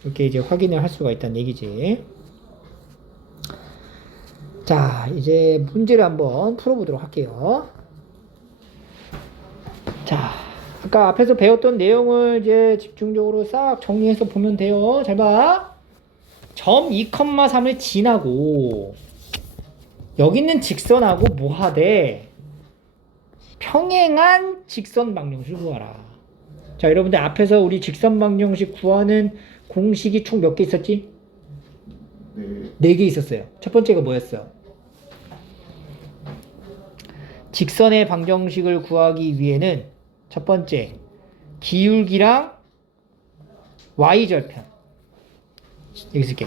이렇게 이제 확인을 할 수가 있다는 얘기지. 자, 이제 문제를 한번 풀어보도록 할게요. 자, 아까 앞에서 배웠던 내용을 이제 집중적으로 싹 정리해서 보면 돼요. 잘 봐. 점 2,3을 지나고 여기 있는 직선하고 뭐 하되? 평행한 직선 방정식을 구하라. 자, 여러분들 앞에서 우리 직선 방정식 구하는 공식이 총 몇 개 있었지? 네. 4개 있었어요. 첫 번째가 뭐였어? 직선의 방정식을 구하기 위해는 첫 번째 기울기랑 y절편 여기 쓸게.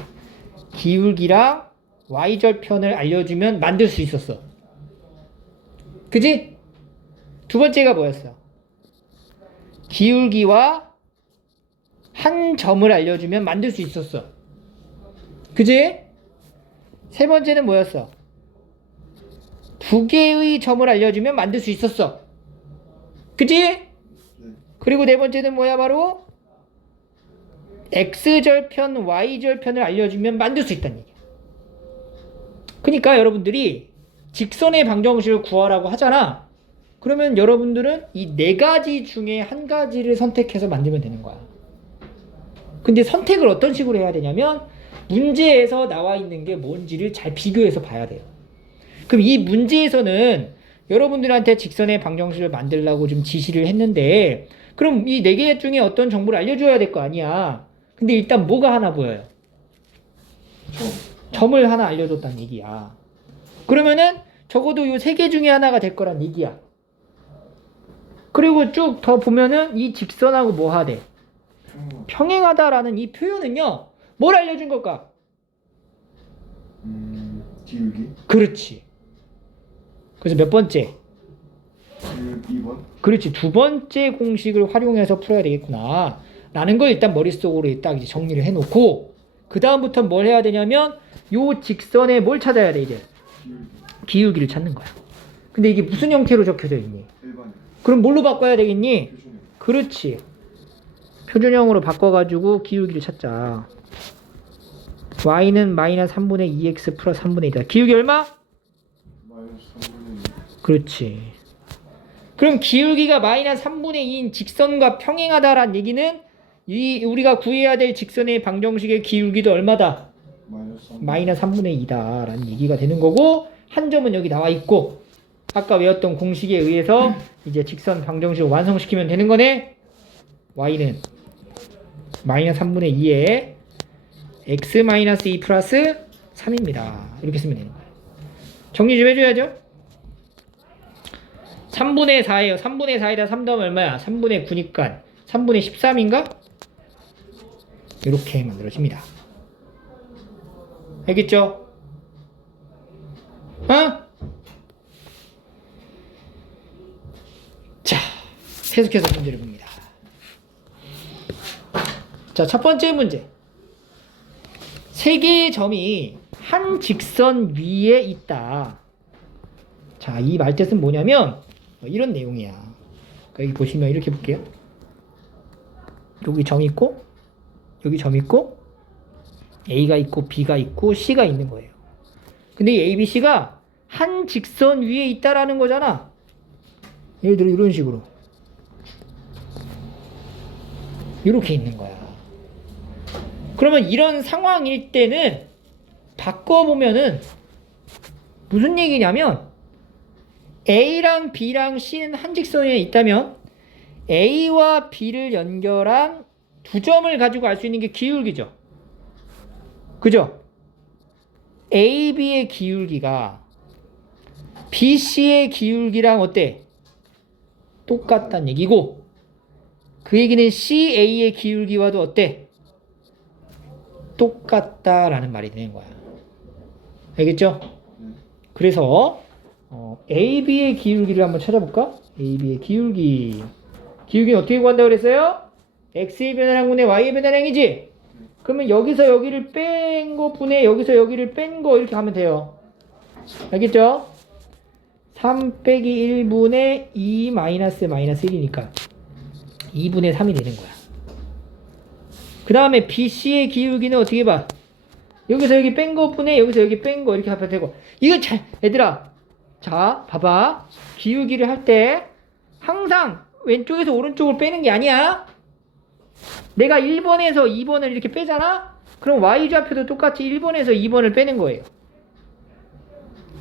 기울기랑 y절편을 알려주면 만들 수 있었어. 그지? 두 번째가 뭐였어? 기울기와 한 점을 알려주면 만들 수 있었어. 그지? 세 번째는 뭐였어? 두 개의 점을 알려주면 만들 수 있었어. 그지? 네. 그리고 네 번째는 뭐야? 바로 x절편, y절편을 알려주면 만들 수 있다는 얘기야. 그러니까 여러분들이 직선의 방정식을 구하라고 하잖아. 그러면 여러분들은 이 네 가지 중에 한 가지를 선택해서 만들면 되는 거야. 근데 선택을 어떤 식으로 해야 되냐면 문제에서 나와 있는 게 뭔지를 잘 비교해서 봐야 돼요. 그럼 이 문제에서는 여러분들한테 직선의 방정식을 만들라고 좀 지시를 했는데 그럼 이 네 개 중에 어떤 정보를 알려줘야 될 거 아니야. 근데 일단 뭐가 하나 보여요? 점을 하나 알려줬다는 얘기야. 그러면은 적어도 이 세 개 중에 하나가 될 거란 얘기야. 그리고 쭉 더 보면은 이 직선하고 뭐 하대? 평행하다라는 이 표현은요. 뭘 알려준 걸까? 기울기. 그렇지. 그래서 몇 번째? 2번. 그렇지. 두 번째 공식을 활용해서 풀어야 되겠구나. 라는 걸 일단 머릿속으로 딱 이제 정리를 해놓고 그 다음부터 뭘 해야 되냐면 요 직선에 뭘 찾아야 돼 이제? 기울기를 찾는 거야. 근데 이게 무슨 형태로 적혀져 있니? 일반. 그럼 뭘로 바꿔야 되겠니? 표준형. 그렇지. 표준형으로 바꿔가지고 기울기를 찾자. y는 마이너스 3분의 2x 플러스 3분의 2다. 기울기 얼마? 마이너스 3분의 2. 그렇지. 그럼 기울기가 마이너스 3분의 2인 직선과 평행하다란 얘기는 이 우리가 구해야 될 직선의 방정식의 기울기도 얼마다? 마이너스 3분의 2다 라는 얘기가 되는 거고 한 점은 여기 나와 있고 아까 외웠던 공식에 의해서 이제 직선 방정식을 완성시키면 되는 거네. y는 마이너스 3분의 2에 x 마이너스 2 플러스 3입니다. 이렇게 쓰면 되는 거예요. 정리 좀 해줘야죠. 3분의 4예요. 3분의 4에다 3 더하면 얼마야? 3분의 9니까 3분의 13인가? 이렇게 만들어집니다. 알겠죠? 어? 자, 계속해서 문제를 봅니다. 자, 첫 번째 문제. 세 개의 점이 한 직선 위에 있다. 자, 이 말뜻은 뭐냐면 이런 내용이야. 그러니까 여기 보시면 이렇게 볼게요. 여기 점 있고 여기 점 있고 A가 있고 B가 있고 C가 있는 거예요. 근데 이 A, B, C가 한 직선 위에 있다라는 거잖아. 예를 들어 이런 식으로 이렇게 있는 거야. 그러면 이런 상황일 때는 바꿔보면은 무슨 얘기냐면 A랑 B랑 C는 한 직선에 있다면 A와 B를 연결한 두 점을 가지고 알 수 있는 게 기울기죠. 그죠? AB의 기울기가 BC의 기울기랑 어때? 똑같다는 얘기고 그 얘기는 CA의 기울기와도 어때? 똑같다라는 말이 되는 거야. 알겠죠? 그래서 AB의 기울기를 한번 찾아볼까? AB의 기울기. 기울기는 어떻게 구한다고 그랬어요? X의 변화량분의 Y의 변화량이지? 그러면 여기서 여기를 뺀 거 분의 여기서 여기를 뺀 거 이렇게 하면 돼요. 알겠죠? 3 빼기 1분의 2 마이너스 1이니까 2분의 3이 되는 거야. 그 다음에 BC의 기울기는 어떻게 봐? 여기서 여기 뺀 거 분의 여기서 여기 뺀 거 이렇게 하면 되고 이거 잘 얘들아 자 봐봐 기울기를 할 때 항상 왼쪽에서 오른쪽을 빼는 게 아니야. 내가 1번에서 2번을 이렇게 빼잖아? 그럼 Y좌표도 똑같이 1번에서 2번을 빼는 거예요.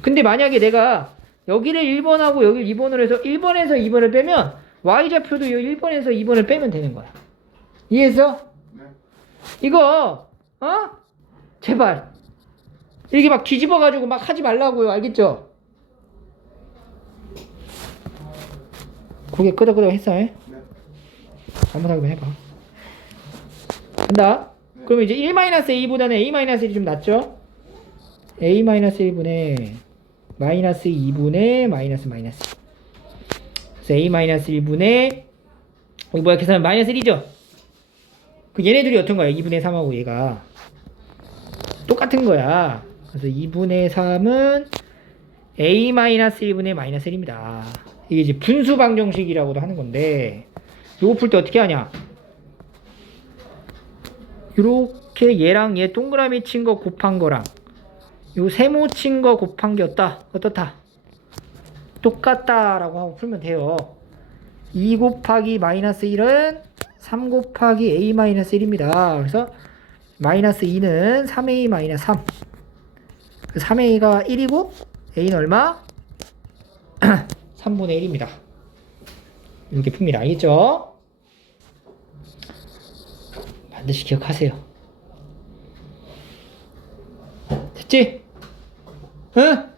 근데 만약에 내가 여기를 1번하고 여기를 2번으로 해서 1번에서 2번을 빼면 Y좌표도 1번에서 2번을 빼면 되는 거야. 이해했어? 네. 이거 제발 이렇게 막 뒤집어가지고 막 하지 말라고요. 알겠죠? 고개 끄덕끄덕 했어. 네. 잘못하기만 해봐. 간다. 네. 그러면 이제 1-A보다는 A-1이 좀 낫죠? A-1분의 마이너스 2분의 마이너스. 그래서 A-1분의 여기 뭐야 계산하면 마이너스 1이죠? 그 얘네들이 어떤 거야? 2분의 3하고 얘가 똑같은 거야. 그래서 2분의 3은 A-1분의 마이너스 1입니다. 이게 이제 분수 방정식이라고도 하는 건데 요거 풀 때 어떻게 하냐? 요렇게 얘랑 얘 동그라미 친 거 곱한 거랑 요 세모친 거 곱한 게 어떻다? 똑같다라고 하고 풀면 돼요. 2 곱하기 마이너스 1은 3 곱하기 a 마이너스 1입니다. 그래서 마이너스 2는 3a 마이너스 3. 3a가 1이고 a는 얼마? 3분의 1입니다. 이렇게 풉니다. 알겠죠? 반드시 기억하세요. 됐지? 응?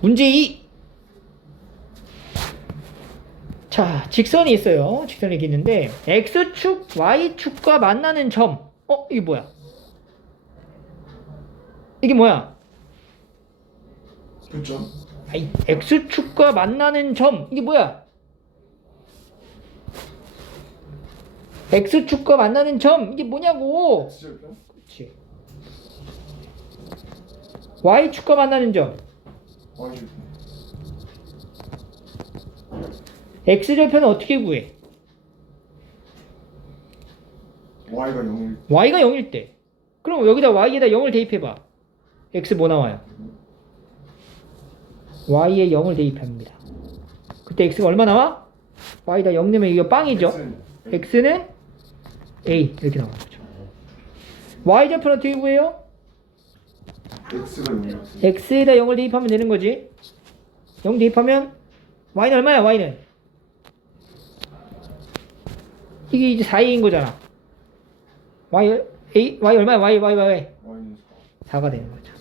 문제 2. 자, 직선이 있어요. 직선이 이렇게 있는데 x축, y축과 만나는 점. 이게 뭐야? 이게 뭐야? 교점. 아이, x축과 만나는 점. 이게 뭐야? x축과 만나는 점. 이게 뭐냐고? X절편. 그렇지. y축과 만나는 점. Y절편. x절편은 어떻게 구해? Y가 0일. y가 0일 때. 그럼 여기다 y에다 0을 대입해봐. x 뭐 나와요? y에 0을 대입합니다. 그때 x가 얼마 나와? y에다 0 넣으면 이거 빵이죠? x는 a 이렇게 나오는 거죠. y절편 어떻게 구해요? X가 0일. x에다 0을 대입하면 되는 거지. 0 대입하면 y는 얼마야? y는 이게 이제 4a인 거잖아. y 얼마야? y Y는 4가 되는 거죠.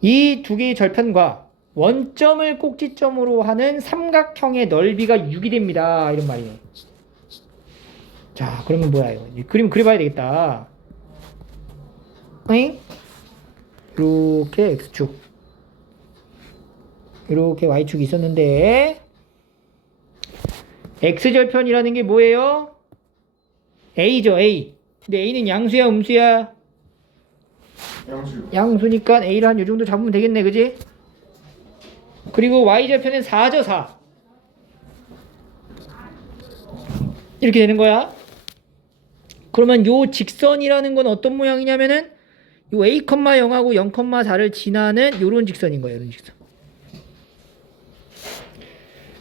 이 두 개의 절편과 원점을 꼭지점으로 하는 삼각형의 넓이가 6이 됩니다. 이런 말이에요. 자, 그러면 뭐야 이거? 그림 그려봐야 되겠다. 응? 이렇게 x축, 이렇게 y축이 있었는데 x절편이라는 게 뭐예요? a죠, a. 근데 a는 양수야, 음수야? 양수요. 양수니까 a를 한 요 정도 잡으면 되겠네, 그지? 그리고 y절편은 4죠, 4. 이렇게 되는 거야. 그러면 요 직선이라는 건 어떤 모양이냐면은 요 a, 0하고 0,4를 지나는 요런 직선인 거예요, 요런 직선.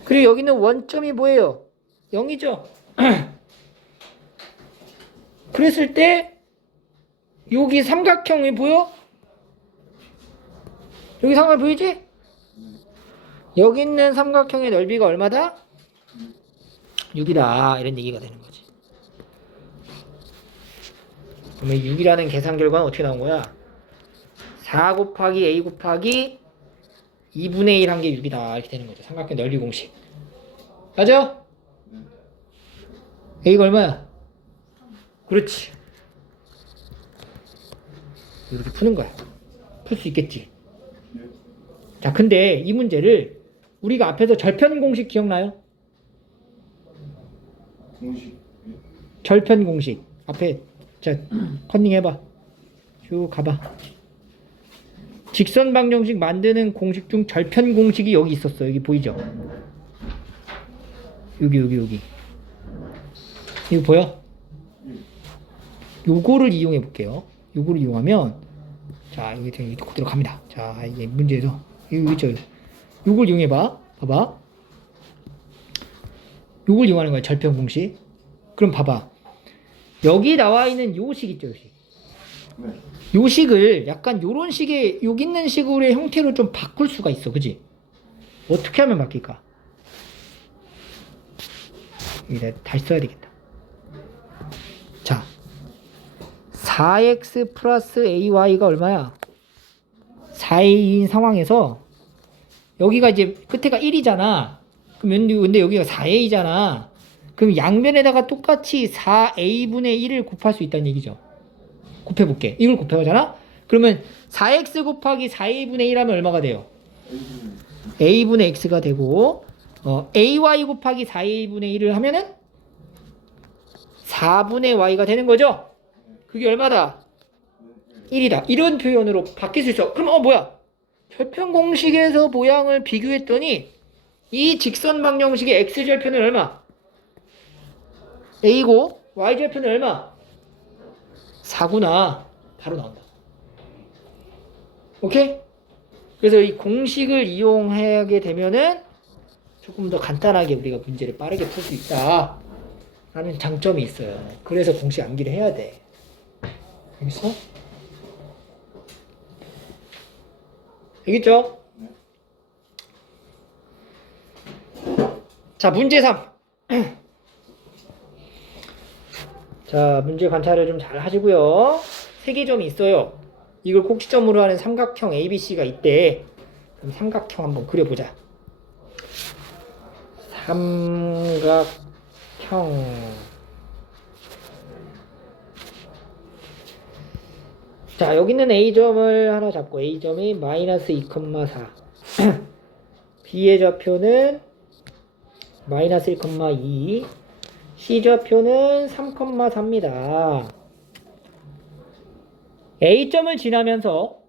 그리고 여기는 원점이 뭐예요? 0이죠. 그랬을 때 여기 삼각형이 보여? 여기 삼각형 보이지? 여기 있는 삼각형의 넓이가 얼마다? 6이다. 이런 얘기가 되는 거지. 그러면 6이라는 계산 결과는 어떻게 나온 거야? 4 곱하기 a 곱하기 2분의 1 한 게 6이다. 이렇게 되는 거죠. 삼각형 넓이 공식. 맞아? a가 얼마야? 그렇지. 이렇게 푸는 거야. 풀 수 있겠지. 예. 자, 근데 이 문제를 우리가 앞에서 절편 공식 기억나요? 공식. 예. 절편 공식. 앞에 자, 컨닝 해봐. 쭉 가봐. 직선 방정식 만드는 공식 중 절편 공식이 여기 있었어. 여기 보이죠? 여기. 이거 보여? 예. 요거를 이용해 볼게요. 요거를 이용하면 자, 여기 그대로 갑니다. 자, 이게 문제에서 이거 있죠? 요걸 이용해 봐. 봐봐. 요걸 이용하는 거야. 절편 공식. 그럼 봐봐. 여기 나와 있는 요 식 있죠, 요 식. 네. 요 식을 약간 요런 식의 여기 있는 식으로의 형태로 좀 바꿀 수가 있어. 그지? 어떻게 하면 바뀔까? 이제 다시 써야 되겠다. 자, 4x 플러스 ay가 얼마야? 4a인 상황에서 여기가 이제 끝에가 1이잖아. 근데 여기가 4a잖아. 그럼 양변에다가 똑같이 4a분의 1을 곱할 수 있다는 얘기죠. 곱해볼게. 이걸 곱해보잖아? 그러면 4x 곱하기 4a분의 1 하면 얼마가 돼요? a분의 x가 되고 ay 곱하기 4a분의 1을 하면은 4분의 y가 되는 거죠? 그게 얼마다? 1이다. 이런 표현으로 바뀔 수 있어. 그럼 뭐야? 절편 공식에서 모양을 비교했더니 이 직선 방정식의 x절편은 얼마? a고 y절편은 얼마? 4구나. 바로 나온다. 오케이? 그래서 이 공식을 이용하게 되면은 조금 더 간단하게 우리가 문제를 빠르게 풀 수 있다 라는 장점이 있어요. 그래서 공식 암기를 해야 돼. 알겠어? 알겠죠? 네. 자, 문제 3. 자, 문제 관찰을 좀 잘 하시고요. 3개 점이 있어요. 이걸 꼭지점으로 하는 삼각형 ABC가 있대. 그럼 삼각형 한번 그려보자. 삼각형. 자, 여기는 A점을 하나 잡고 A점이 마이너스 2,4. B의 좌표는 마이너스 1,2. C좌표는 3,4입니다. A점을 지나면서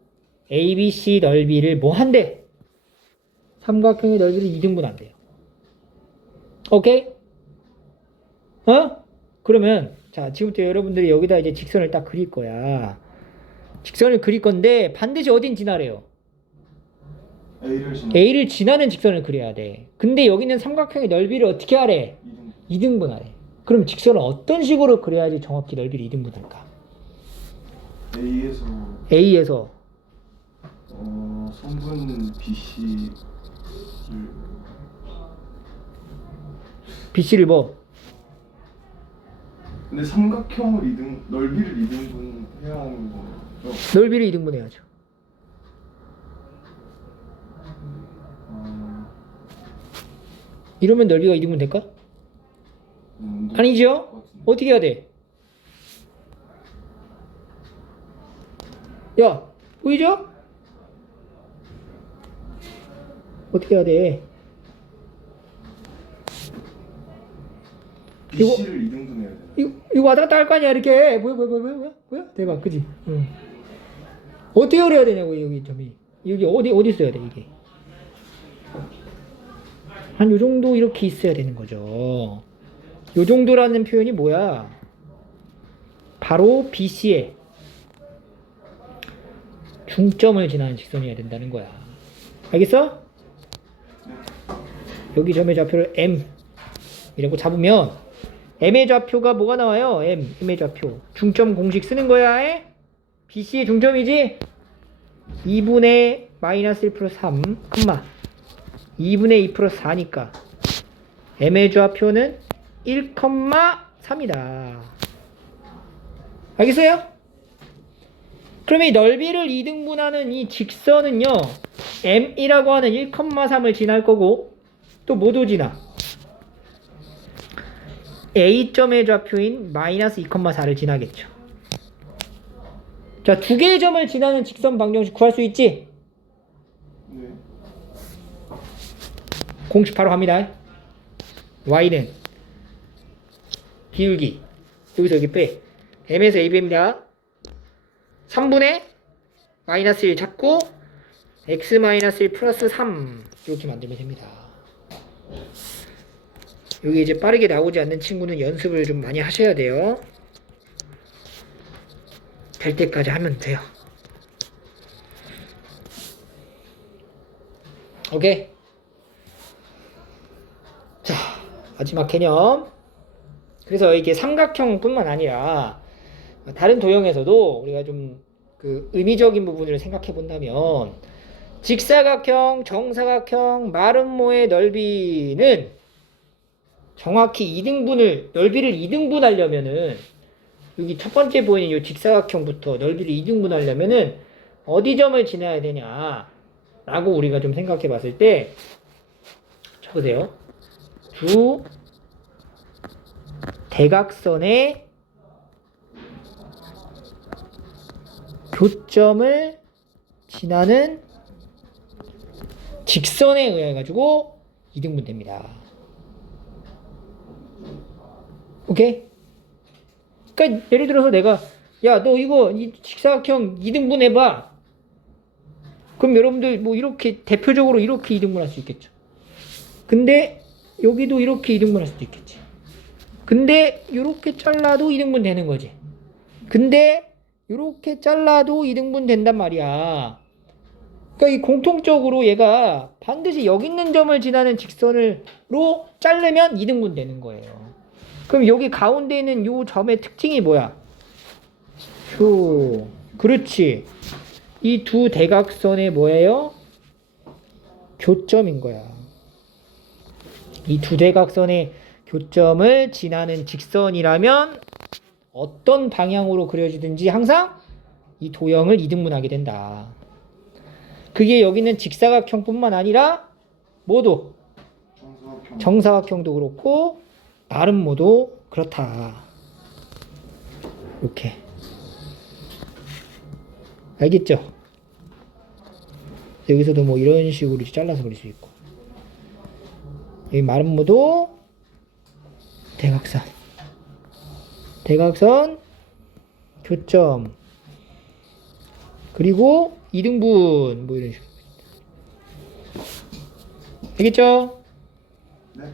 ABC 넓이를 뭐 한대? 삼각형의 넓이를 2등분 한대요. 오케이? 그러면 자, 지금부터 여러분들이 여기다 이제 직선을 딱 그릴 거야. 직선을 그릴 건데 반드시 어딘 지나래요? A를 지나는 직선을 그려야 돼. 근데 여기는 삼각형의 넓이를 어떻게 하래? 2등분 하래. 그럼 직선을 어떤 식으로 그려야지 정확히 넓이를 2등분 할까? A에서 성분 BC를 뭐? 근데 삼각형을 넓이를 2등분 해야 하는 거죠? 넓이를 2등분 해야죠. 이러면 넓이가 2등분 될까? 아니죠? 어떻게 해야 돼? 야, 보이죠? 어떻게 해야 돼? BC를 2등분 해야 돼. 이거 왔다 갔다 할 거 아니야, 이렇게. 뭐야? 대박, 그지? 응. 어떻게 그려야 되냐고, 여기 점이. 여기 어디 써야 돼, 이게? 한 요 정도 이렇게 있어야 되는 거죠. 요 정도라는 표현이 뭐야? 바로 BC의 중점을 지나는 직선이어야 된다는 거야. 알겠어? 여기 점의 좌표를 M 이라고 잡으면 M의 좌표가 뭐가 나와요? M의 좌표. 중점 공식 쓰는 거야. BC의 중점이지? 2분의 마이너스 1 플러스 3, 2분의 2 플러스 4니까 M의 좌표는 1,3이다. 알겠어요? 그럼 이 넓이를 2등분하는 이 직선은요, M이라고 하는 1,3을 지날 거고, 또 뭐도 지나? A점의 좌표인 마이너스 2,4를 지나겠죠. 자, 두 개의 점을 지나는 직선 방정식 구할 수 있지? 네. 공식 바로 갑니다. Y는 비울기. 여기서 여기 빼. M에서 AB입니다. 3분의 마이너스 1 잡고 X 마이너스 1 플러스 3 이렇게 만들면 됩니다. 여기 이제 빠르게 나오지 않는 친구는 연습을 좀 많이 하셔야 돼요. 될 때까지 하면 돼요. 오케이. 자, 마지막 개념. 그래서 이게 삼각형뿐만 아니라 다른 도형에서도 우리가 좀 그 의미적인 부분을 생각해 본다면 직사각형, 정사각형, 마름모의 넓이는 정확히 넓이를 2등분 하려면은 여기 첫 번째 보이는 이 직사각형부터 넓이를 2등분 하려면은 어디 점을 지나야 되냐 라고 우리가 좀 생각해 봤을 때 쳐보세요. 두 대각선의 교점을 지나는 직선에 의해 가지고 2등분 됩니다. 오케이? 그러니까 예를 들어서 내가 야, 너 이 직사각형 2등분 해봐. 그럼 여러분들 뭐 이렇게 대표적으로 이렇게 2등분 할 수 있겠죠. 근데 여기도 이렇게 2등분 할 수도 있겠지. 근데 이렇게 잘라도 2등분 되는 거지. 근데 이렇게 잘라도 이등분 된단 말이야. 그러니까 이 공통적으로 얘가 반드시 여기 있는 점을 지나는 직선으로 자르면 이등분 되는 거예요. 그럼 여기 가운데 있는 이 점의 특징이 뭐야? 그렇지. 이 두 대각선의 뭐예요? 교점인 거야. 이 두 대각선의 교점을 지나는 직선이라면 어떤 방향으로 그려지든지 항상 이 도형을 이등분하게 된다. 그게 여기는 직사각형뿐만 아니라 모두 정사각형도 그렇고 나름모도 그렇다. 이렇게 알겠죠? 여기서도 뭐 이런 식으로 잘라서 그릴 수 있고 여기 마름모도 대각선 교점 그리고 이등분 뭐 이런 식으로 알겠죠? 네.